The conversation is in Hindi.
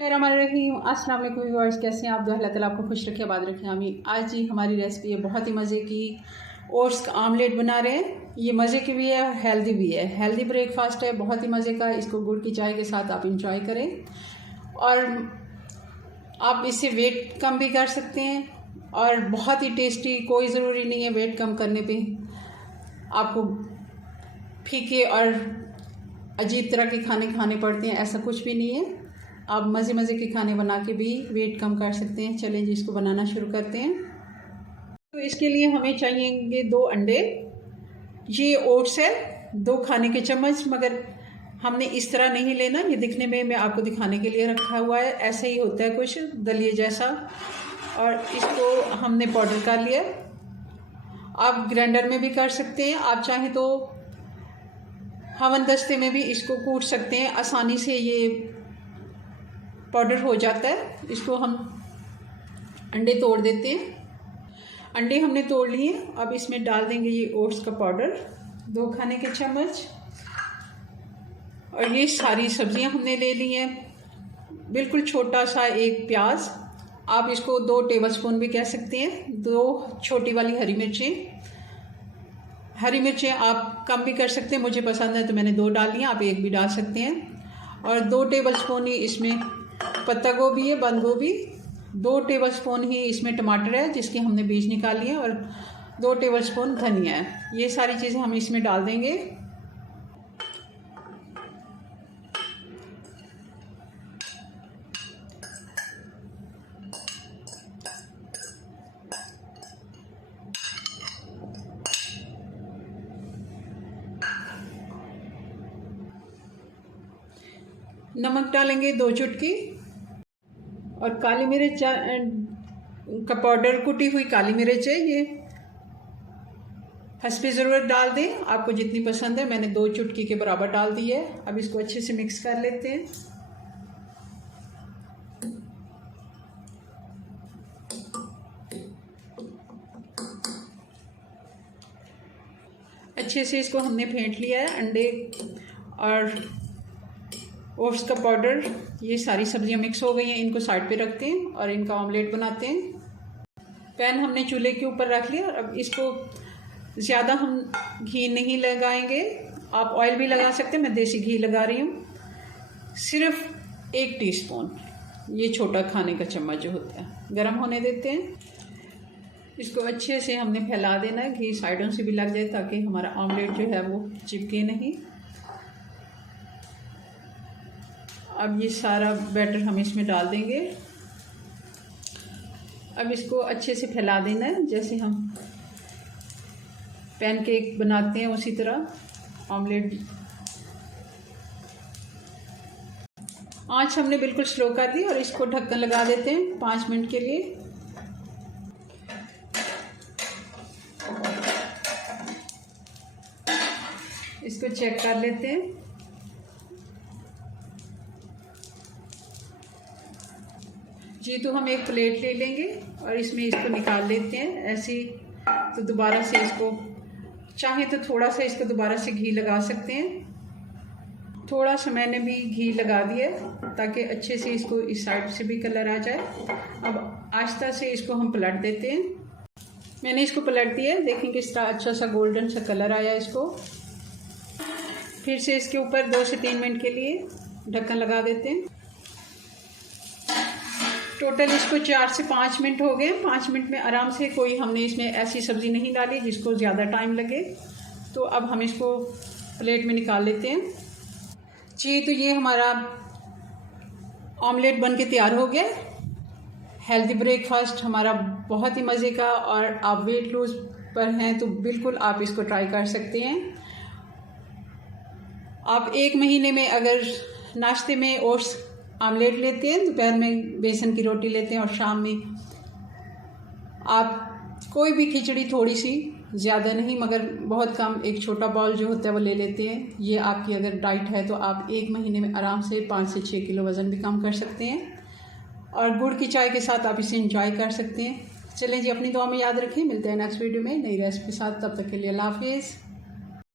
अस्सलाम वालेकुम व्यूअर्स, कैसे हैं आप? दो अल्लाह ताला आपको खुश रखे, आबाद रखे, आमीन। आज जी हमारी रेसिपी है बहुत ही मज़े की ओट्स का आमलेट बना रहे हैं। ये मज़े की भी है और हेल्दी भी है। हेल्दी ब्रेकफास्ट है, बहुत ही मज़े का। इसको गुड़ की चाय के साथ आप इंजॉय करें और आप इससे वेट कम भी कर सकते हैं और बहुत ही टेस्टी। कोई ज़रूरी नहीं है वेट कम करने पे आपको फीके और अजीब तरह के खाने खाने पड़ते हैं, ऐसा कुछ भी नहीं है। आप मज़े मज़े के खाने बना के भी वेट कम कर सकते हैं। चलें जी, इसको बनाना शुरू करते हैं। तो इसके लिए हमें चाहिएंगे 2 अंडे। ये ओट्स है 2 खाने के चम्मच, मगर हमने इस तरह नहीं लेना। ये दिखने में मैं आपको दिखाने के लिए रखा हुआ है, ऐसे ही होता है कुछ दलिए जैसा। और इसको हमने पाउडर कर लिया। आप ग्राइंडर में भी कर सकते हैं, आप चाहें तो हवन दस्ते में भी इसको कूट सकते हैं। आसानी से ये पाउडर हो जाता है। इसको हम अंडे तोड़ देते हैं। अंडे हमने तोड़ लिए। अब इसमें डाल देंगे ये ओट्स का पाउडर 2 खाने के चम्मच। और ये सारी सब्जियां हमने ले ली हैं। बिल्कुल छोटा सा एक प्याज, आप इसको 2 टेबलस्पून भी कह सकते हैं। 2 छोटी वाली हरी मिर्चें। हरी मिर्चें आप कम भी कर सकते हैं, मुझे पसंद है तो मैंने 2 डाल ली, आप 1 भी डाल सकते हैं। और 2 टेबलस्पून ही इसमें पत्ता गोभी है, बंद गोभी। 2 टेबलस्पून ही इसमें टमाटर है जिसके हमने बीज निकाल लिए, और 2 टेबलस्पून धनिया है। ये सारी चीज़ें हम इसमें डाल देंगे। नमक डालेंगे 2 चुटकी, और काली मिर्च का पाउडर, कुटी हुई काली मिर्च है ये, हस्बे ज़रूरत डाल दें, आपको जितनी पसंद है। मैंने 2 चुटकी के बराबर डाल दी है। अब इसको अच्छे से मिक्स कर लेते हैं। अच्छे से इसको हमने फेंट लिया है। अंडे और ओट्स का पाउडर, ये सारी सब्जियां मिक्स हो गई हैं। इनको साइड पे रखते हैं और इनका ऑमलेट बनाते हैं। पैन हमने चूल्हे के ऊपर रख लिया। अब इसको ज़्यादा हम घी नहीं लगाएंगे, आप ऑयल भी लगा सकते हैं, मैं देसी घी लगा रही हूँ। सिर्फ 1 टीस्पून, ये छोटा खाने का चम्मच जो होता है। गरम होने देते हैं। इसको अच्छे से हमने फैला देना है, घी साइडों से भी लग जाए ताकि हमारा ऑमलेट जो है वो चिपके नहीं। अब ये सारा बैटर हम इसमें डाल देंगे। अब इसको अच्छे से फैला देना है, जैसे हम पैनकेक बनाते हैं उसी तरह ऑमलेट। आंच हमने बिल्कुल स्लो कर दी और इसको ढक्कन लगा देते हैं 5 मिनट के लिए। इसको चेक कर लेते हैं। जी, तो हम एक प्लेट ले लेंगे और इसमें इसको निकाल लेते हैं ऐसे। तो दोबारा से इसको चाहे तो थोड़ा सा इसको दोबारा से घी लगा सकते हैं। थोड़ा सा मैंने भी घी लगा दिया ताकि अच्छे से इसको इस साइड से भी कलर आ जाए। अब आस्ता से इसको हम पलट देते हैं। मैंने इसको पलट दिया है, देखें किस तरह अच्छा सा गोल्डन सा कलर आया इसको। फिर से इसके ऊपर 2 से 3 मिनट के लिए ढक्कन लगा देते हैं। टोटल इसको 4 से 5 मिनट हो गए। 5 मिनट में आराम से, कोई हमने इसमें ऐसी सब्ज़ी नहीं डाली जिसको ज़्यादा टाइम लगे। तो अब हम इसको प्लेट में निकाल लेते हैं। जी, तो ये हमारा ऑमलेट बन के तैयार हो गया। हेल्दी ब्रेकफास्ट हमारा बहुत ही मज़े का, और आप वेट लूज़ पर हैं तो बिल्कुल आप इसको ट्राई कर सकते हैं। आप 1 महीने में अगर नाश्ते में ओट्स आमलेट लेते हैं, दोपहर में बेसन की रोटी लेते हैं, और शाम में आप कोई भी खिचड़ी, थोड़ी सी, ज़्यादा नहीं मगर बहुत कम, एक छोटा बाउल जो होता है वो ले लेते हैं। ये आपकी अगर डाइट है तो आप 1 महीने में आराम से 5 से 6 किलो वज़न भी कम कर सकते हैं। और गुड़ की चाय के साथ आप इसे एंजॉय कर सकते हैं। चलें जी, अपनी दुआ में याद रखें। मिलते हैं नेक्स्ट वीडियो में नई रेसिपी के साथ। तब तक के लिए अल्लाह हाफिज़।